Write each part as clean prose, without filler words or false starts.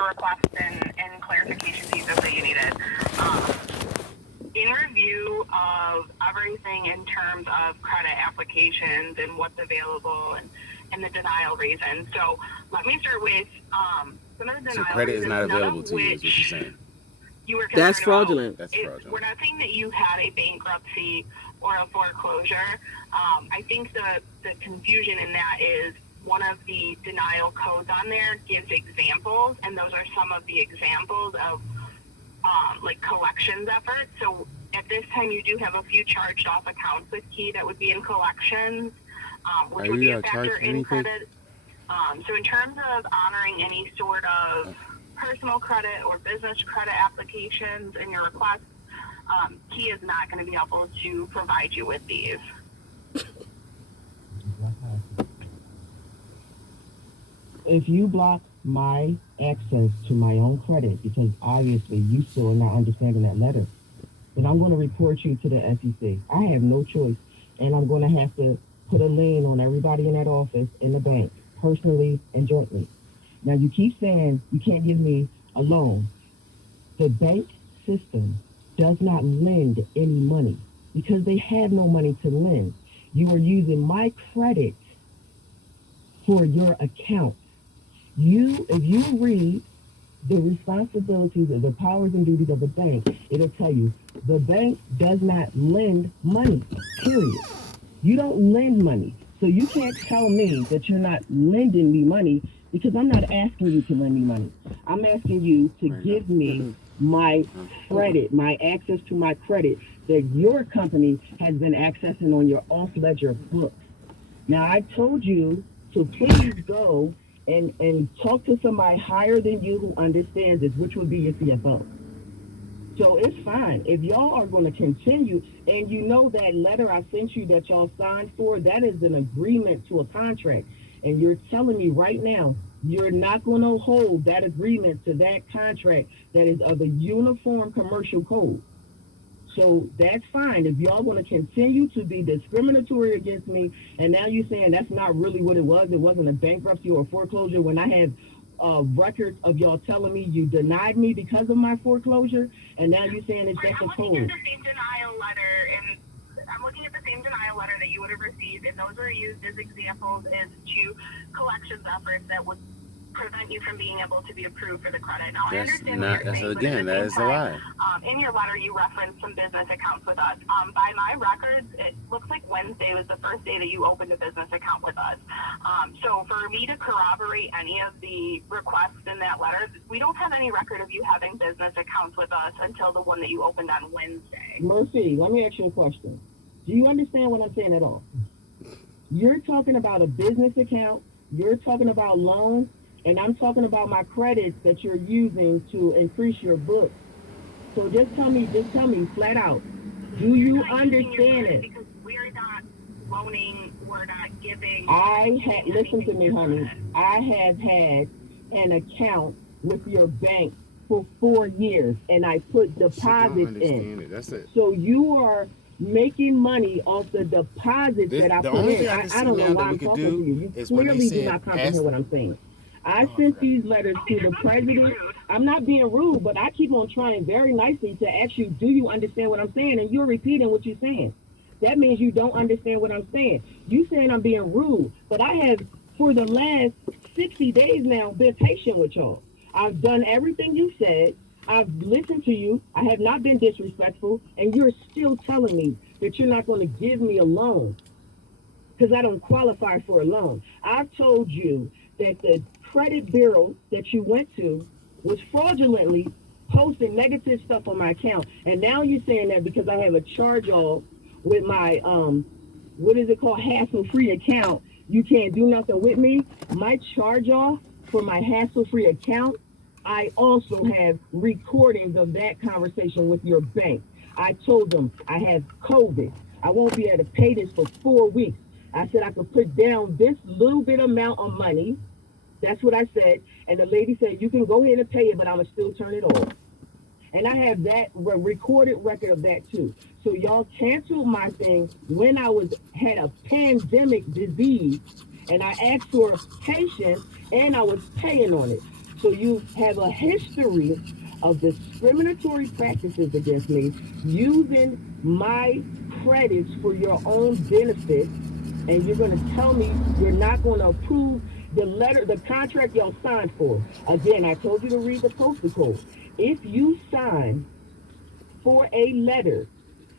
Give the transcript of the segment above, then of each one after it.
request and clarification pieces that you needed. In review of everything in terms of credit applications and what's available and the denial reasons. So let me start with some of the denial So credit reasons, is not available to you, is what you're saying. That's fraudulent. That's fraudulent. We're not saying that you had a bankruptcy or a foreclosure. I think the confusion in that is one of the denial codes on there gives examples, and those are some of the examples of like collections efforts. So at this time, you do have a few charged off accounts with Key that would be in collections, which would be a factor in credit. So in terms of honoring any sort of personal credit or business credit applications in your request, Key is not going to be able to provide you with these. If you block my access to my own credit, because obviously you still are not understanding that letter, then I'm going to report you to the SEC. I have no choice, and I'm going to have to put a lien on everybody in that office in the bank, personally and jointly. Now, you keep saying you can't give me a loan. The bank system does not lend any money because they have no money to lend. You are using my credit for your account. If you read the responsibilities of the powers and duties of the bank, it'll tell you the bank does not lend money, period. You don't lend money. So you can't tell me that you're not lending me money because I'm not asking you to lend me money. I'm asking you to give me my credit, my access to my credit that your company has been accessing on your off-ledger books. Now, I told you to please go and talk to somebody higher than you who understands this, which would be your CFO. So it's fine. If y'all are going to continue, and you know that letter I sent you that y'all signed for, that is an agreement to a contract. And you're telling me right now, you're not going to hold that agreement to that contract that is of a uniform commercial code. So that's fine. If y'all want to continue to be discriminatory against me, and now you're saying that's not really what it wasn't a bankruptcy or a foreclosure, when I have records of y'all telling me you denied me because of my foreclosure, and now you're saying it's just a code. I'm looking at the same denial letter, and I'm looking at the same denial letter that you would have received, and those were used as examples as to collections efforts that would prevent you from being able to be approved for the credit. Now, I understand what you're saying, again, that is a lie. In your letter, you referenced some business accounts with us. By my records, it looks like Wednesday was the first day that you opened a business account with us. So for me to corroborate any of the requests in that letter, we don't have any record of you having business accounts with us until the one that you opened on Wednesday. Mercy, let me ask you a question. Do you understand what I'm saying at all? You're talking about a business account, you're talking about loans, and I'm talking about my credits that you're using to increase your book. So just tell me flat out, do you understand it? Because we're not loaning, we're not giving. Listen to me, honey. I have had an account with your bank for 4 years, and I put deposits in. That's it. So you are making money off the deposits that I put in. I don't know why I'm talking to you. You clearly do not comprehend what I'm saying. I sent these letters to the president. I'm not being rude, but I keep on trying very nicely to ask you, do you understand what I'm saying? And you're repeating what you're saying. That means you don't understand what I'm saying. You saying I'm being rude, but I have, for the last 60 days now, been patient with y'all. I've done everything you said. I've listened to you. I have not been disrespectful, and you're still telling me that you're not going to give me a loan because I don't qualify for a loan. I've told you that the credit bureau that you went to was fraudulently posting negative stuff on my account, and now you're saying that because I have a charge-off with my what is it called, hassle-free account, you can't do nothing with me. My charge-off for my hassle-free account, I also have recordings of that conversation with your bank. I told them I have COVID. I won't be able to pay this for 4 weeks. I said I could put down this little bit amount of money. That's what I said. And the lady said, you can go ahead and pay it, but I'm going to still turn it off. And I have that recorded record of that too. So y'all canceled my thing when I had a pandemic disease, and I asked for patience, and I was paying on it. So you have a history of discriminatory practices against me, using my credits for your own benefit, and you're going to tell me you're not going to approve the contract y'all signed for. Again, I told you to read the postal code. If you sign for a letter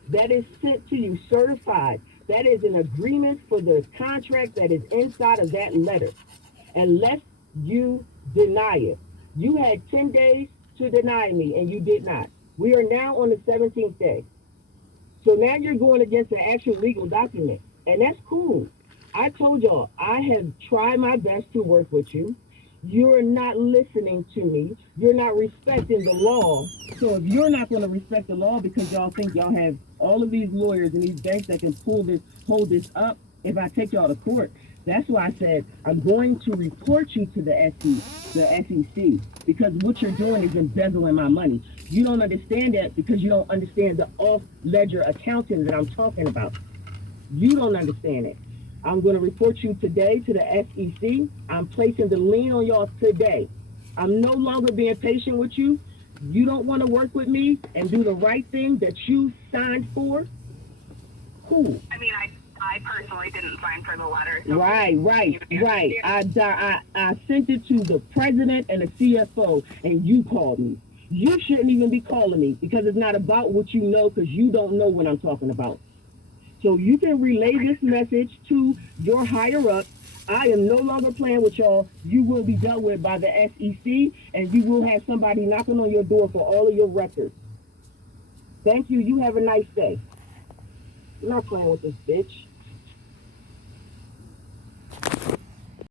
that is sent to you certified, that is an agreement for the contract that is inside of that letter. Unless you deny it. You had 10 days to deny me, and you did not. We are now on the 17th day. So now you're going against an actual legal document, and that's cool. I told y'all, I have tried my best to work with you. You're not listening to me. You're not respecting the law. So if you're not going to respect the law because y'all think y'all have all of these lawyers and these banks that can hold this up, if I take y'all to court, that's why I said I'm going to report you to the SEC, because what you're doing is embezzling my money. You don't understand that because you don't understand the off-ledger accounting that I'm talking about. You don't understand it. I'm going to report you today to the SEC. I'm placing the lien on y'all today. I'm no longer being patient with you. You don't want to work with me and do the right thing that you signed for? Cool. I mean, I personally didn't sign for the letter. So Right. I sent it to the president and the CFO, and you called me. You shouldn't even be calling me because it's not about what you know, because you don't know what I'm talking about. So you can relay this message to your higher up. I am no longer playing with y'all. You will be dealt with by the SEC, and you will have somebody knocking on your door for all of your records. Thank you. You have a nice day. I'm not playing with this bitch.